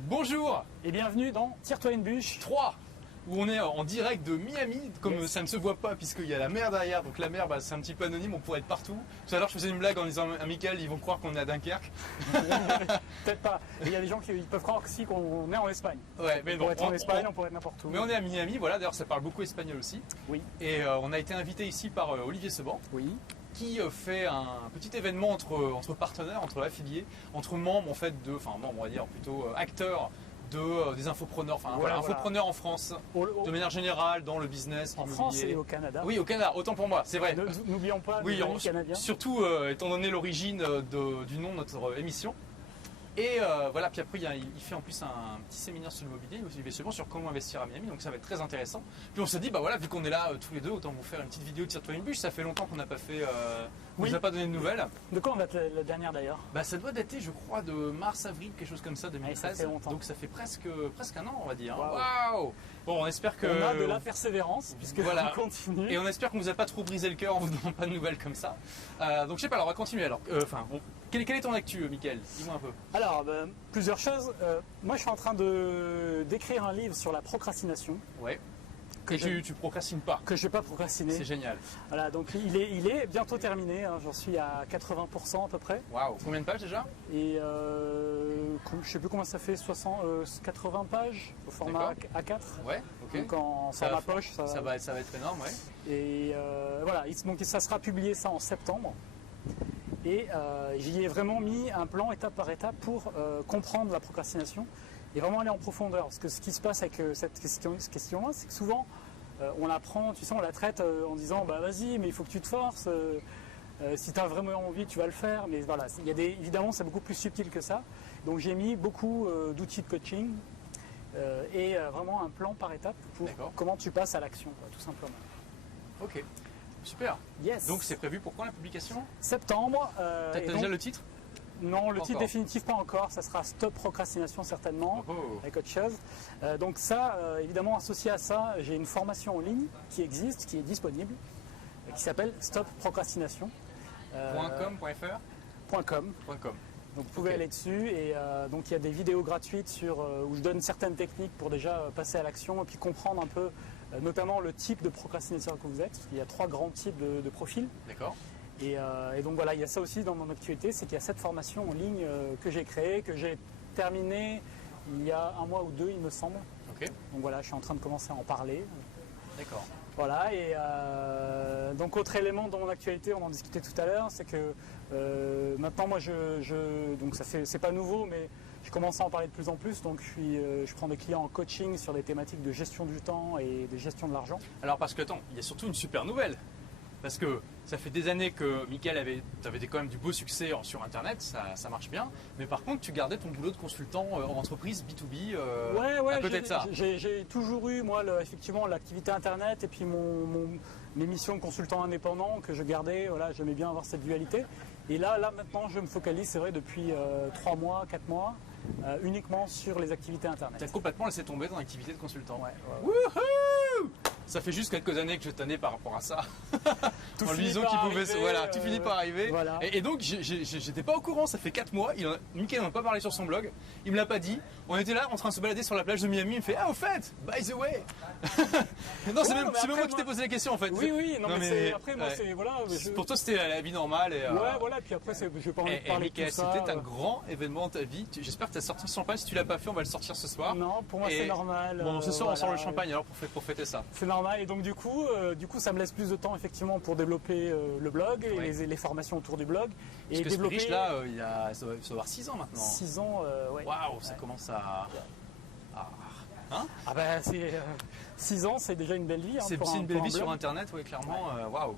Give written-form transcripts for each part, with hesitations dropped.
Bonjour et bienvenue dans Tire-toi une bûche 3, où on est en direct de Miami, comme ça ne se voit pas puisqu'il y a la mer derrière, donc la mer c'est un petit peu anonyme, on pourrait être partout. Tout à l'heure je faisais une blague en disant à Michael, ils vont croire qu'on est à Dunkerque. Peut-être pas, il y a des gens qui peuvent croire aussi qu'on est en Espagne. Ouais, mais on pourrait être en Espagne, on pourrait être n'importe où. Mais on est à Miami, voilà, d'ailleurs ça parle beaucoup espagnol aussi. Oui. Et on a été invité ici par Olivier Seban. Oui. Qui fait un petit événement entre partenaires, entre affiliés, entre membres en fait membres on va dire plutôt acteurs des infopreneurs, infopreneurs en France, de manière générale dans le business, en France et au Canada. Oui, au Canada, autant pour moi, c'est vrai. N'oublions pas oui, les Canadiens. Surtout étant donné l'origine du nom de notre émission. Et voilà, puis après il fait en plus un petit séminaire sur l'immobilier, Olivier Seban, sur comment investir à Miami, donc ça va être très intéressant. Puis on s'est dit, bah voilà, vu qu'on est là tous les deux, autant vous faire une petite vidéo de Tire-toi une bûche, ça fait longtemps qu'on n'a pas fait, on nous a pas donné de nouvelles. De quand on date la dernière d'ailleurs? Bah ça doit dater je crois de mars-avril, quelque chose comme ça, 2013, ça fait longtemps. Donc ça fait presque un an on va dire. Waouh. Bon, on espère que... On a de la persévérance, puisque voilà. on continue. Et on espère qu'on vous a pas trop brisé le cœur en vous donnant pas de nouvelles comme ça. Donc je sais pas, alors on va continuer alors. Quelle est ton actu, Mickaël? Dis-moi un peu. Alors, plusieurs choses. Moi, je suis en train d'écrire un livre sur la procrastination. Ouais. Que tu procrastines pas. Que je ne vais pas procrastiner. C'est génial. Voilà, donc il est bientôt terminé. Hein, j'en suis à 80% à peu près. Waouh. Combien de pages déjà? Et je ne sais plus combien ça fait, 80 pages au format A4. Ouais, ok. Donc en format poche. Ça va être énorme, ouais. Et voilà, donc ça sera publié ça en septembre. Et j'y ai vraiment mis un plan étape par étape pour comprendre la procrastination et vraiment aller en profondeur. Parce que ce qui se passe avec cette question-là, c'est que souvent on la prend, tu sais, on la traite en disant bah vas-y, mais il faut que tu te forces, si tu as vraiment envie, tu vas le faire. Mais voilà, évidemment, c'est beaucoup plus subtil que ça. Donc j'ai mis beaucoup d'outils de coaching et vraiment un plan par étape pour comment tu passes à l'action, tout simplement. Ok. Super. Yes. Donc c'est prévu pour quand la publication? Septembre. T'as déjà le titre? Non, le titre définitif pas encore. Ça sera Stop Procrastination certainement, avec autre chose. Donc ça, évidemment, associé à ça, j'ai une formation en ligne qui existe, qui est disponible, qui s'appelle Stop Procrastination. .com.fr Donc vous pouvez aller dessus et donc il y a des vidéos gratuites où je donne certaines techniques pour déjà passer à l'action et puis comprendre un peu notamment le type de procrastinateur que vous êtes, parce qu'il y a 3 grands types de profils. D'accord. Et donc voilà, il y a ça aussi dans mon actualité, c'est qu'il y a cette formation en ligne que j'ai créée, que j'ai terminée il y a 1 mois ou 2 il me semble. Ok. Donc voilà, je suis en train de commencer à en parler. D'accord. Voilà, et donc autre élément dans mon actualité, on en discutait tout à l'heure, c'est que maintenant moi donc c'est pas nouveau, mais je commence à en parler de plus en plus, donc je prends des clients en coaching sur des thématiques de gestion du temps et de gestion de l'argent. Alors parce que attends, il y a surtout une super nouvelle, parce que ça fait des années que Mickaël avait quand même du beau succès sur internet, ça marche bien, mais par contre tu gardais ton boulot de consultant en entreprise B2B à côté de ça. J'ai toujours eu moi effectivement l'activité internet et puis mes missions de consultant indépendant que je gardais, voilà, j'aimais bien avoir cette dualité. Et là maintenant je me focalise, c'est vrai, depuis 3 mois, 4 mois, uniquement sur les activités internet. Tu as complètement laissé tomber ton activité de consultant. Ouais. Wouhou! Ça fait juste quelques années que je tenais par rapport à ça. Tout en lui disant qu'il pouvait, tout finit par arriver. Voilà. Et donc j'étais pas au courant, ça fait 4 mois, Mickaël n'en a pas parlé sur son blog, il me l'a pas dit. On était là en train de se balader sur la plage de Miami, il me fait au fait, by the way. Non, c'est même moi qui t'ai posé la question en fait. Oui, mais après moi c'est voilà. Pour toi c'était la vie normale. Et, ouais, voilà, puis après je vais pas en parler de tout ça. C'était un grand événement de ta vie. J'espère que tu as sorti le champagne, si tu l'as pas fait, on va le sortir ce soir. Non, pour moi c'est normal. Bon, ce soir on sort le champagne alors pour fêter ça. C'est normal, et donc du coup ça me laisse plus de temps effectivement pour développer le blog et les formations autour du blog. Parce que développer... Spirit là, ça va avoir 6 ans maintenant. 6 ans, ouais. Waouh, ça commence à... Hein? Ah bah c'est 6 ans, c'est déjà une belle vie. Hein, c'est une belle vie sur internet, oui, clairement. Waouh.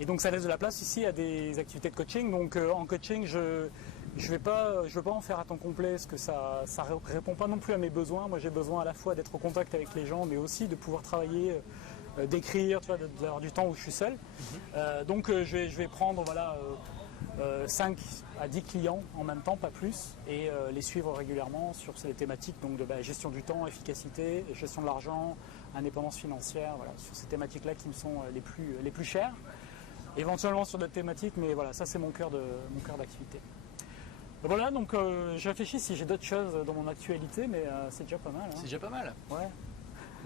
Et donc ça laisse de la place ici à des activités de coaching. Donc en coaching, je vais pas en faire à temps complet, parce que ça répond pas non plus à mes besoins. Moi j'ai besoin à la fois d'être au contact avec les gens, mais aussi de pouvoir travailler, d'écrire, tu vois, d'avoir du temps où je suis seul. Donc je vais prendre 5 à 10 clients en même temps, pas plus, et les suivre régulièrement sur ces thématiques donc de gestion du temps, efficacité, gestion de l'argent, indépendance financière, voilà, sur ces thématiques-là qui me sont les plus chères. Éventuellement sur d'autres thématiques, mais voilà, ça c'est mon cœur d'activité. Voilà, donc je réfléchis si j'ai d'autres choses dans mon actualité, mais c'est déjà pas mal. C'est déjà pas mal. Ouais.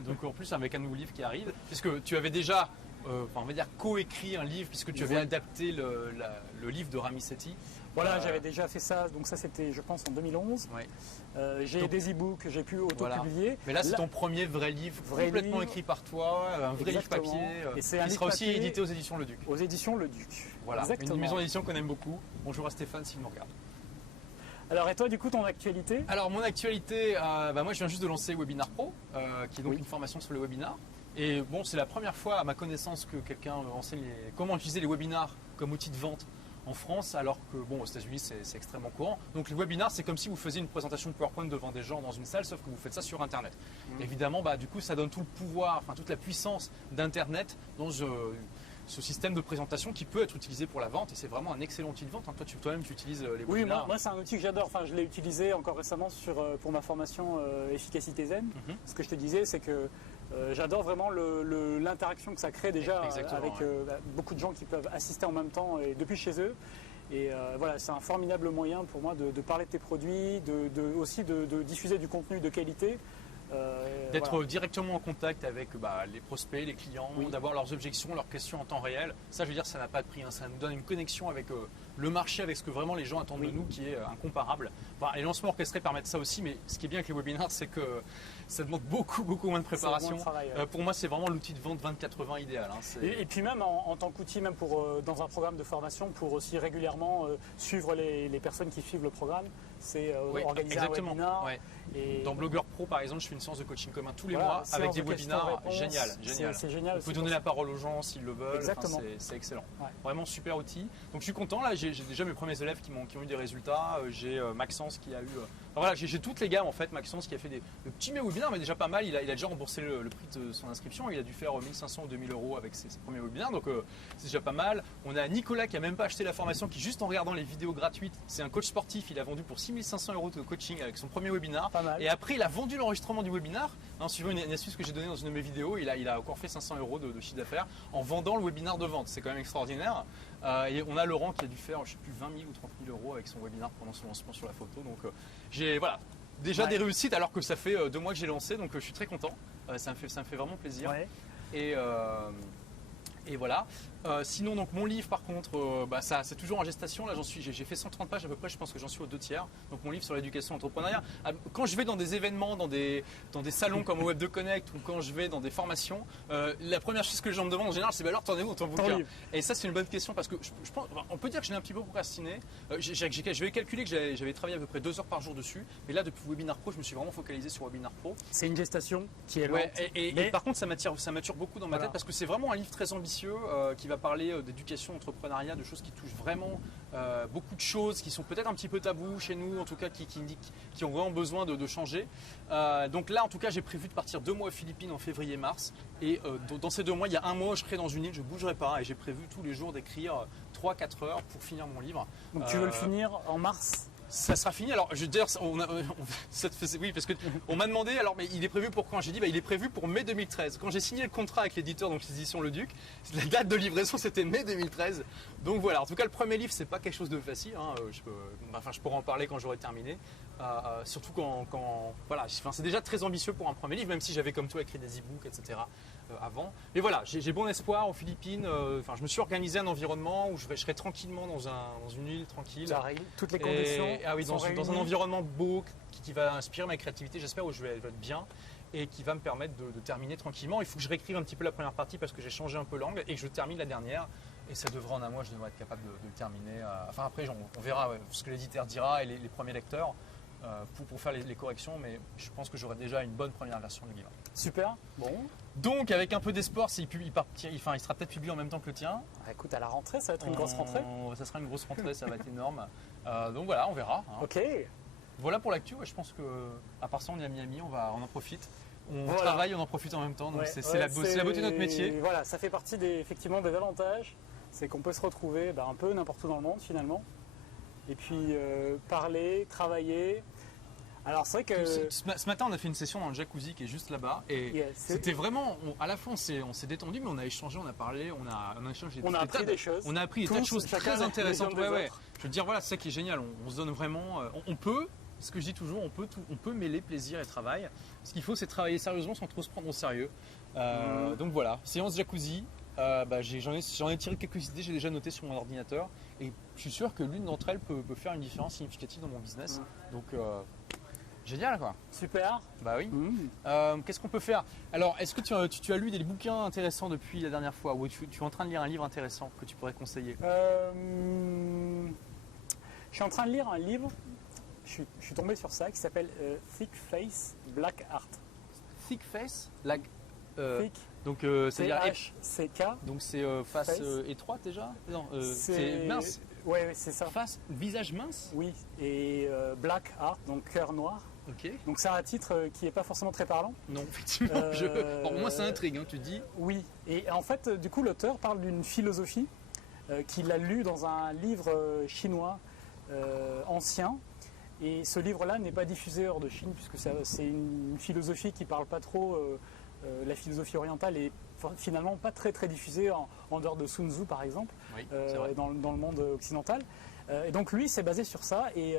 Donc en plus avec un nouveau livre qui arrive, puisque tu avais déjà, on va dire, coécrit un livre, puisque tu avais adapté le livre de Rami Sethi. Voilà, j'avais déjà fait ça, donc ça c'était je pense en 2011. Ouais. J'ai des e-books que j'ai pu auto-publier. Voilà. Mais là c'est ton premier vrai livre, complètement écrit par toi, un vrai livre papier, et c'est qui sera aussi édité aux éditions Le Duc. Aux éditions Le Duc. Voilà, exactement. Une maison d'édition qu'on aime beaucoup. Bonjour à Stéphane s'il nous regarde. Alors et toi du coup ton actualité? Alors mon actualité, moi je viens juste de lancer Webinar Pro, qui est donc une formation sur les webinars. Et bon, c'est la première fois à ma connaissance que quelqu'un enseigne comment utiliser les webinars comme outil de vente en France, alors que bon, aux États-Unis c'est extrêmement courant. Donc les webinars, c'est comme si vous faisiez une présentation PowerPoint devant des gens dans une salle, sauf que vous faites ça sur Internet. Évidemment, du coup, ça donne tout le pouvoir, enfin toute la puissance d'Internet dans ce système de présentation qui peut être utilisé pour la vente, et c'est vraiment un excellent outil de vente. Toi-même tu utilises les webinars. Oui, moi c'est un outil que j'adore. Enfin, je l'ai utilisé encore récemment pour ma formation Efficacité Zen. Ce que je te disais, c'est que j'adore vraiment l'interaction que ça crée déjà avec beaucoup de gens qui peuvent assister en même temps et depuis chez eux. Et voilà, c'est un formidable moyen pour moi de parler de tes produits, aussi de diffuser du contenu de qualité. D'être directement en contact avec les prospects, les clients, d'avoir leurs objections, leurs questions en temps réel. Ça, je veux dire, ça n'a pas de prix. Ça nous donne une connexion avec le marché, avec ce que vraiment les gens attendent de nous, qui est incomparable. Les lancements orchestrés permettent ça aussi, mais ce qui est bien avec les webinars, c'est que ça demande beaucoup moins de préparation. Moins de travail, pour moi, c'est vraiment l'outil de vente 24/20 idéal. Et puis même en tant qu'outil, même dans un programme de formation, pour aussi régulièrement suivre les personnes qui suivent le programme, c'est organiser un webinar. Ouais. Et dans Blogueur Pro, par exemple, je fais une séance de coaching commun tous les mois avec des webinars. Génial. C'est génial. On peut donner la parole aux gens s'ils le veulent. Exactement. C'est excellent. Ouais. Vraiment super outil. Donc je suis content. Là, j'ai déjà mes premiers élèves qui ont eu des résultats. J'ai Maxence qui a eu. Voilà, j'ai toutes les gammes en fait. Maxence qui a fait de petits webinaires, mais déjà pas mal. Il a déjà remboursé le prix de son inscription. Il a dû faire 1500 ou 2000 euros avec ses premiers webinaires. Donc c'est déjà pas mal. On a Nicolas qui a même pas acheté la formation, qui juste en regardant les vidéos gratuites, c'est un coach sportif. Il a vendu pour 6500 euros de coaching avec son premier webinar. Pas mal. Et après, il a vendu l'enregistrement du webinar. En suivant une astuce que j'ai donnée dans une de mes vidéos, il a encore fait 500 euros de chiffre d'affaires en vendant le webinar de vente. C'est quand même extraordinaire. Et on a Laurent qui a dû faire, je sais plus, 20 000 ou 30 000 euros avec son webinar pendant son lancement sur la photo. Donc j'ai déjà des réussites alors que ça fait 2 mois que j'ai lancé, donc je suis très content. Ça me fait vraiment plaisir. Ouais. Et voilà. Sinon, donc mon livre, par contre, ça c'est toujours en gestation. Là, j'ai fait 130 pages à peu près. Je pense que j'en suis aux 2/3. Donc mon livre sur l'éducation entrepreneuriale. Quand je vais dans des événements, dans des salons comme au Web2 Connect, ou quand je vais dans des formations, la première chose que les gens me demandent en général, c'est alors t'en es où ton bouquin? Et ça, c'est une bonne question parce que je pense, on peut dire que je l'ai un petit peu procrastiné. Je vais calculer que j'avais travaillé à peu près 2 heures par jour dessus. Mais là, depuis Webinar Pro, je me suis vraiment focalisé sur Webinar Pro. C'est une gestation qui est lente. Et par contre, ça mature beaucoup dans ma tête parce que c'est vraiment un livre très ambitieux qui va parler d'éducation, entrepreneuriat, de choses qui touchent vraiment beaucoup de choses qui sont peut-être un petit peu tabous chez nous, en tout cas qui ont vraiment besoin de changer. Donc là, en tout cas, j'ai prévu de partir 2 mois aux Philippines en février-mars. Et dans ces 2 mois, il y a 1 mois, je serai dans une île, je ne bougerai pas. Et j'ai prévu tous les jours d'écrire 3-4 heures pour finir mon livre. Donc tu veux le finir en mars? Ça sera fini. Alors, je veux dire, oui, parce que on m'a demandé. Alors, mais il est prévu pour quand? J'ai dit, il est prévu pour mai 2013. Quand j'ai signé le contrat avec l'éditeur, donc l'édition Le Duc, la date de livraison c'était mai 2013. Donc voilà. En tout cas, le premier livre, c'est pas quelque chose de facile. Je pourrais en parler quand j'aurai terminé. Surtout voilà. C'est déjà très ambitieux pour un premier livre, même si j'avais comme toi écrit des e-books, etc. Avant. Mais voilà, j'ai bon espoir aux Philippines. Je me suis organisé un environnement où je serai tranquillement dans une île tranquille. Ça règle toutes les conditions. Dans un environnement beau qui va inspirer ma créativité, j'espère, où je vais être bien et qui va me permettre de terminer tranquillement. Il faut que je réécrive un petit peu la première partie parce que j'ai changé un peu l'angle et que je termine la dernière. Et ça devrait en un mois, je devrais être capable de le terminer. Après, on verra ce que l'éditeur dira et les premiers lecteurs. Pour faire les corrections, mais je pense que j'aurai déjà une bonne première version du livre. Super, bon. Donc avec un peu d'espoir, il sera peut-être publié en même temps que le tien. Écoute, à la rentrée, ça va être une grosse rentrée. Ça sera une grosse rentrée, ça va être énorme. Donc voilà, on verra. Ok. Voilà pour l'actu, je pense que à part ça, on est à Miami, on en profite. On travaille, on en profite en même temps, donc c'est la beauté de notre métier. Voilà, ça fait partie effectivement des avantages, c'est qu'on peut se retrouver un peu n'importe où dans le monde finalement. Et puis parler, travailler. Alors c'est vrai que Ce matin, on a fait une session dans le jacuzzi qui est juste là-bas. Et c'était vraiment. À la fin, on s'est détendu, mais on a échangé, on a parlé, on a échangé. on a appris des choses. On a appris des tas de choses très intéressantes. Je veux dire, voilà, c'est ça qui est génial. On se donne vraiment. On peut. Ce que je dis toujours, on peut mêler plaisir et travail. Ce qu'il faut, c'est travailler sérieusement sans trop se prendre au sérieux. Donc voilà, séance jacuzzi. J'en ai tiré quelques idées, j'ai déjà noté sur mon ordinateur. Et je suis sûr que l'une d'entre elles peut faire une différence significative dans mon business. Donc génial quoi. Super. Bah oui. Qu'est-ce qu'on peut faire? Alors, est-ce que tu as lu des bouquins intéressants depuis la dernière fois? Ou tu es en train de lire un livre intéressant que tu pourrais conseiller? Je suis en train de lire un livre. Je suis tombé sur ça qui s'appelle Thick Face Black Art. Thick Face, Thick. Donc c'est-à-dire H-C-K. Donc c'est face étroite déjà? Non, c'est mince. Ouais, c'est ça. Face, visage mince? Oui, et Black Art, donc cœur noir. Ok. Donc c'est un titre qui n'est pas forcément très parlant. Non, effectivement. Pour moi, ça intrigue, hein, tu dis. Oui, et en fait, du coup, l'auteur parle d'une philosophie qu'il a lue dans un livre chinois ancien. Et ce livre-là n'est pas diffusé hors de Chine, puisque c'est une philosophie qui ne parle pas trop. La philosophie orientale est finalement pas très très diffusée en dehors de Sun Tzu, par exemple, Oui, dans le monde occidental. Et donc lui, s'est basé sur ça, et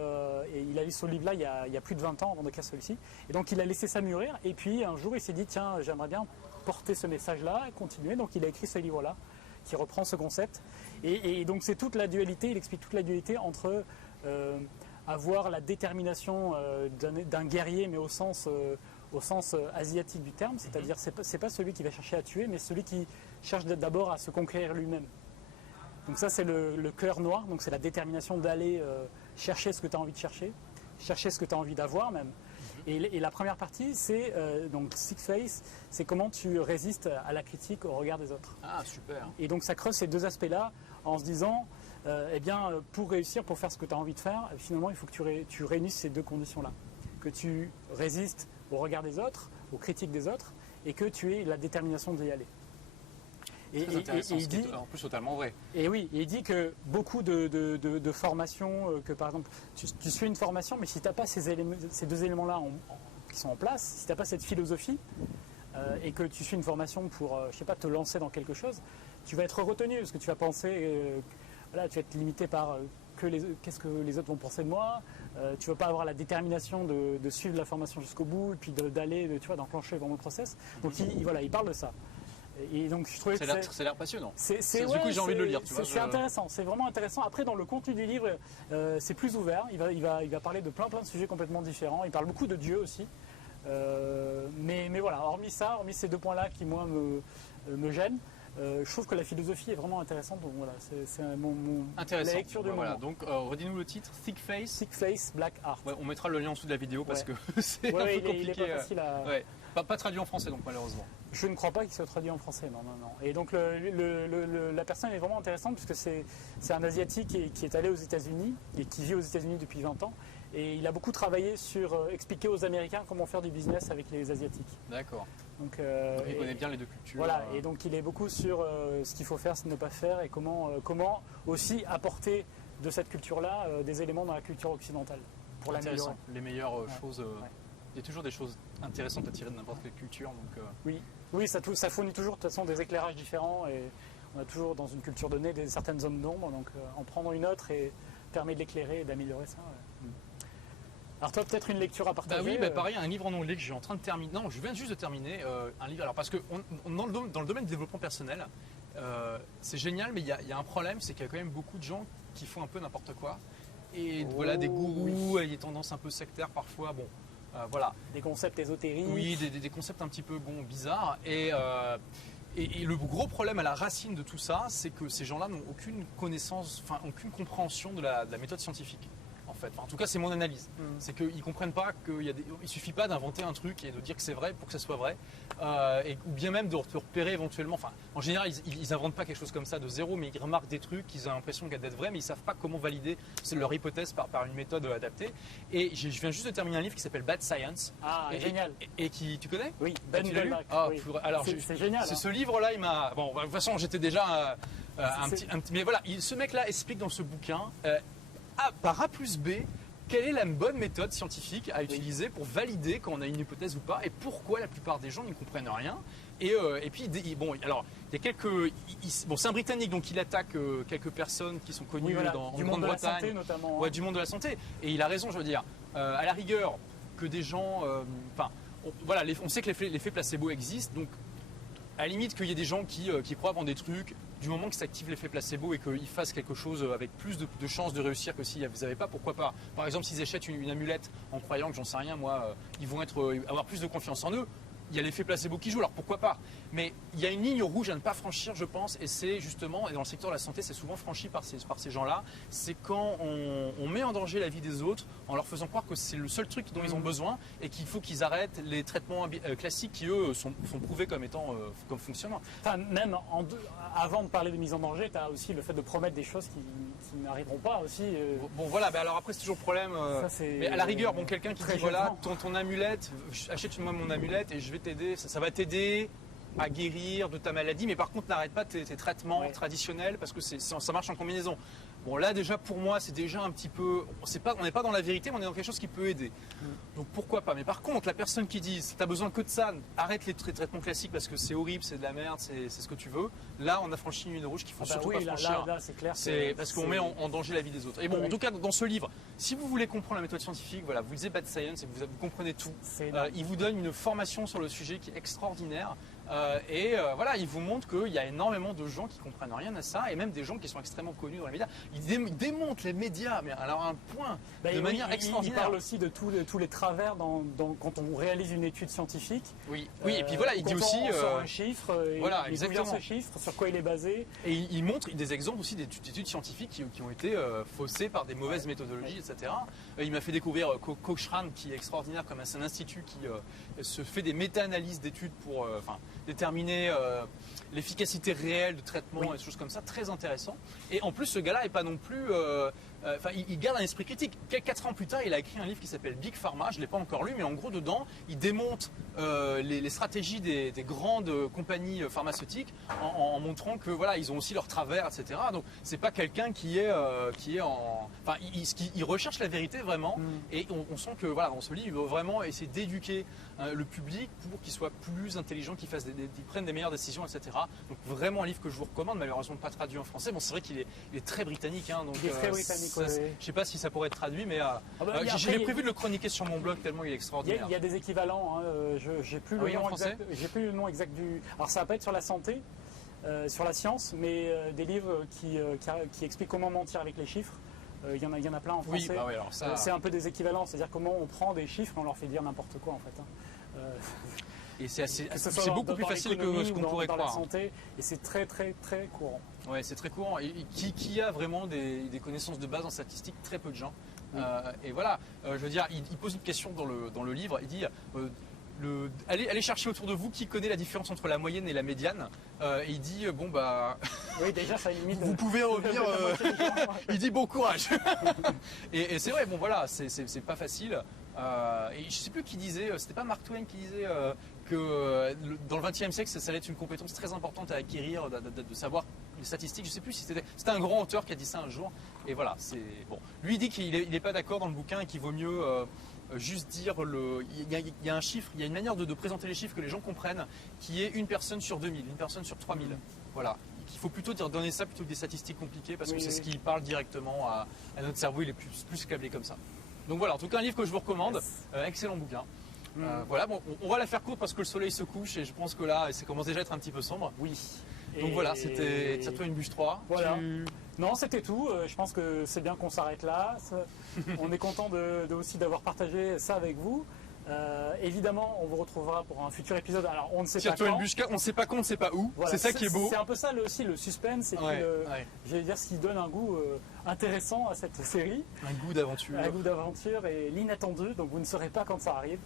il a lu ce livre-là il y a plus de 20 ans avant d'écrire celui-ci. Et donc il a laissé ça mûrir, et puis un jour il s'est dit, tiens, j'aimerais bien porter ce message-là, et continuer. Donc il a écrit ce livre-là, qui reprend ce concept. Et donc c'est toute la dualité, il explique toute la dualité entre avoir la détermination d'un guerrier, mais au sens asiatique du terme, c'est-à-dire c'est pas celui qui va chercher à tuer, mais celui qui cherche d'abord à se conquérir lui-même. Donc ça c'est le cœur noir, donc c'est la détermination d'aller chercher ce que tu as envie de chercher ce que tu as envie d'avoir même. Et la première partie, c'est donc Six Face, c'est comment tu résistes à la critique, au regard des autres. Ah super. Et donc ça creuse ces deux aspects-là en se disant, pour réussir, pour faire ce que tu as envie de faire, finalement il faut que tu réunisses ces deux conditions-là. Que tu résistes au regard des autres, aux critiques des autres, et que tu aies la détermination d'y aller. Et il dit, en plus totalement vrai. Et oui, il dit que beaucoup de formations, que par exemple, tu suis une formation, mais si tu n'as pas ces deux éléments-là qui sont en place, si tu n'as pas cette philosophie, et que tu suis une formation pour, je sais pas, te lancer dans quelque chose, tu vas être retenu, parce que tu vas penser, voilà, tu vas être limité par qu'est-ce que les autres vont penser de moi. Tu ne vas pas avoir la détermination de suivre la formation jusqu'au bout, et puis d'aller, d'enclencher vraiment le process. Donc il parle de ça. Et donc je trouvais ça a l'air passionnant. Du coup j'ai envie de le lire. C'est intéressant, c'est vraiment intéressant. Après dans le contenu du livre, c'est plus ouvert. Il va parler de plein de sujets complètement différents. Il parle beaucoup de Dieu aussi. Mais voilà, hormis ces deux points-là qui moi me gênent, je trouve que la philosophie est vraiment intéressante. Donc voilà, c'est la lecture du moment. Donc redis-nous le titre, Thick Face Black Art. Ouais, on mettra le lien en dessous de la vidéo parce que c'est un peu compliqué. Il est pas facile à... Pas traduit en français donc malheureusement. Je ne crois pas qu'il soit traduit en français, non. Et donc la personne est vraiment intéressante puisque c'est un Asiatique qui est allé aux États-Unis et qui vit aux États-Unis depuis 20 ans. Et il a beaucoup travaillé sur expliquer aux Américains comment faire du business avec les Asiatiques. D'accord. Donc il connaît bien les deux cultures. Voilà, et donc il est beaucoup sur ce qu'il faut faire, ce qu'il ne faut pas faire et comment aussi apporter de cette culture-là des éléments dans la culture occidentale pour l'améliorer. Les meilleures choses. Il y a toujours des choses intéressantes à tirer de n'importe quelle culture. Donc, Oui, ça fournit toujours de toute façon des éclairages différents et on a toujours dans une culture donnée certaines zones d'ombre, donc en prendre une autre et permet de l'éclairer et d'améliorer ça. Alors toi peut-être une lecture à partager? Oui, pareil, un livre en anglais que je suis en train de terminer. Non, je viens juste de terminer un livre. Alors parce que dans le domaine du développement personnel, c'est génial, mais il y a un problème, c'est qu'il y a quand même beaucoup de gens qui font un peu n'importe quoi. Et voilà, des gourous, il y a tendance un peu sectaire parfois. Bon. Voilà. Des concepts ésotériques. Oui, des concepts un petit peu bizarres. Et le gros problème à la racine de tout ça, c'est que ces gens-là n'ont aucune connaissance, aucune compréhension de la méthode scientifique. En fait. En tout cas, c'est mon analyse. C'est qu'ils ne comprennent pas qu'il ne suffit pas d'inventer un truc et de dire que c'est vrai pour que ça soit vrai. Ou bien même de repérer éventuellement. En général, ils n'inventent pas quelque chose comme ça de zéro, mais ils remarquent des trucs qu'ils ont l'impression d'être vrais, mais ils ne savent pas comment valider leur hypothèse par une méthode adaptée. Et je viens juste de terminer un livre qui s'appelle Bad Science. Ah, génial. Et qui, tu connais? Oui, Ben Goldbach. Alors, c'est génial. Ce livre-là, il m'a. Bon, de toute façon, j'étais déjà un petit. Mais voilà, ce mec-là explique dans ce bouquin. Par A plus B, quelle est la bonne méthode scientifique à utiliser pour valider quand on a une hypothèse ou pas, et pourquoi la plupart des gens n'y comprennent rien. Et puis, bon, alors, il y a quelques. Bon, c'est un Britannique, donc il attaque quelques personnes qui sont connues en Grande-Bretagne. Notamment. Ouais, du monde de la santé. Et il a raison, je veux dire. À la rigueur, que des gens. Enfin, voilà, on sait que l'effet placebo existe, donc à la limite qu'il y ait des gens qui croient en des trucs, du moment que s'active l'effet placebo et qu'ils fassent quelque chose avec plus de chances de réussir que si vous n'avez pas, pourquoi pas. Par exemple, s'ils achètent une amulette en croyant que j'en sais rien, moi, ils vont avoir plus de confiance en eux. Il y a l'effet placebo qui joue, alors pourquoi pas. Mais il y a une ligne rouge à ne pas franchir, je pense, et c'est justement, et dans le secteur de la santé, c'est souvent franchi par ces gens-là, c'est quand on met en danger la vie des autres en leur faisant croire que c'est le seul truc dont ils ont besoin et qu'il faut qu'ils arrêtent les traitements classiques qui, eux, sont prouvés comme étant comme fonctionnant. Enfin, même avant de parler de mise en danger, tu as aussi le fait de promettre des choses qui n'arriveront pas aussi. Bon voilà, bah alors après c'est toujours le problème. Mais à la rigueur, bon, quelqu'un qui dit voilà, ton amulette, achète-moi mon amulette et je vais t'aider, ça va t'aider à guérir de ta maladie, mais par contre n'arrête pas tes traitements traditionnels parce que ça marche en combinaison. Bon là déjà pour moi c'est déjà un petit peu, on n'est pas dans la vérité, mais on est dans quelque chose qui peut aider. Donc pourquoi pas. Mais par contre la personne qui dit t'as besoin que de ça, arrête les traitements classiques parce que c'est horrible, c'est de la merde, c'est ce que tu veux. Là on a franchi une ligne rouge qu'il faut surtout pas franchir. Là c'est clair. C'est parce qu'on met en danger la vie des autres. Et bon en tout cas dans ce livre, si vous voulez comprendre la méthode scientifique, voilà, vous lisez Bad Science et vous comprenez tout. Il vous donne une formation sur le sujet qui est extraordinaire. Voilà, il vous montre qu'il y a énormément de gens qui comprennent rien à ça et même des gens qui sont extrêmement connus dans les médias. Il démonte les médias, mais alors à un point de manière extraordinaire. Il parle aussi de tous les travers quand on réalise une étude scientifique. Oui, et puis voilà, il dit aussi. On sort un chiffre, voilà, il vient ce chiffre, sur quoi il est basé. Et il montre des exemples aussi d'études scientifiques qui ont été faussées par des mauvaises méthodologies, etc. Il m'a fait découvrir Cochrane, qui est extraordinaire, comme c'est un institut qui se fait des méta-analyses d'études pour déterminer l'efficacité réelle de traitement et des choses comme ça, très intéressant. Et en plus, ce gars-là n'est pas non plus... il garde un esprit critique. 4 ans plus tard, il a écrit un livre qui s'appelle Big Pharma, je ne l'ai pas encore lu, mais en gros, dedans, il démonte les stratégies des grandes compagnies pharmaceutiques en montrant que voilà, ils ont aussi leurs travers, etc. Donc, c'est pas quelqu'un qui est en... Enfin, il recherche la vérité vraiment, et on sent que voilà, dans ce livre, il veut vraiment essayer d'éduquer le public pour qu'il soit plus intelligent, qu'il prenne des meilleures décisions, etc. Donc vraiment un livre que je vous recommande, malheureusement pas traduit en français. Bon, c'est vrai qu'il est très britannique, hein, donc il est très britannique. Je sais pas si ça pourrait être traduit, mais j'ai prévu de le chroniquer sur mon blog tellement il est extraordinaire. Il y a des équivalents. Hein, j'ai plus le nom exact du. Alors ça va pas être sur la santé, sur la science, mais des livres qui expliquent comment mentir avec les chiffres. Il y en a plein en français. Oui, alors ça... c'est un peu des équivalents, c'est-à-dire comment on prend des chiffres et on leur fait dire n'importe quoi en fait. Et c'est beaucoup plus facile que ce qu'on pourrait croire. Dans la santé, et c'est très très très courant. Ouais, c'est très courant. Et qui a vraiment des connaissances de base en statistique? Très peu de gens. Et voilà, je veux dire, il pose une question dans le livre. Il dit allez chercher autour de vous qui connaît la différence entre la moyenne et la médiane. Et il dit bon bah. Oui, déjà ça limite. Vous pouvez revenir. Il dit bon courage. et c'est vrai, bon voilà, c'est pas facile. Et je sais plus qui disait, c'était pas Mark Twain qui disait que dans le XXe siècle, ça allait être une compétence très importante à acquérir, de savoir les statistiques. Je sais plus si c'était un grand auteur qui a dit ça un jour. Et voilà, c'est bon. Lui il dit qu'il n'est pas d'accord dans le bouquin et qu'il vaut mieux juste dire il y a un chiffre, il y a une manière de présenter les chiffres que les gens comprennent, qui est une personne sur 2000, une personne sur 3000. Voilà. Il faut plutôt donner ça plutôt que des statistiques compliquées parce que c'est ce qui parle directement à notre cerveau. Il est plus câblé comme ça. Donc voilà, en tout cas un livre que je vous recommande, excellent bouquin. Voilà, bon, on va la faire courte parce que le soleil se couche et je pense que là, ça commence déjà à être un petit peu sombre. Oui. Donc voilà, c'était Tire-toi une bûche 3. Voilà. Non, c'était tout. Je pense que c'est bien qu'on s'arrête là. On est content aussi d'avoir partagé ça avec vous. Évidemment, on vous retrouvera pour un futur épisode. Alors, on ne sait pas quand. Une bûche 4, on ne sait pas quand, on ne sait pas où. Voilà, c'est ça qui est beau. C'est un peu ça aussi le suspense et puis j'allais dire ce qui donne un goût intéressant à cette série. Un goût d'aventure. Un goût d'aventure et l'inattendu. Donc vous ne saurez pas quand ça arrive,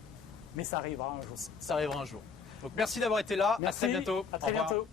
mais ça arrivera un jour. Ça arrivera un jour. Donc merci d'avoir été là. Merci, à très bientôt. À très bientôt.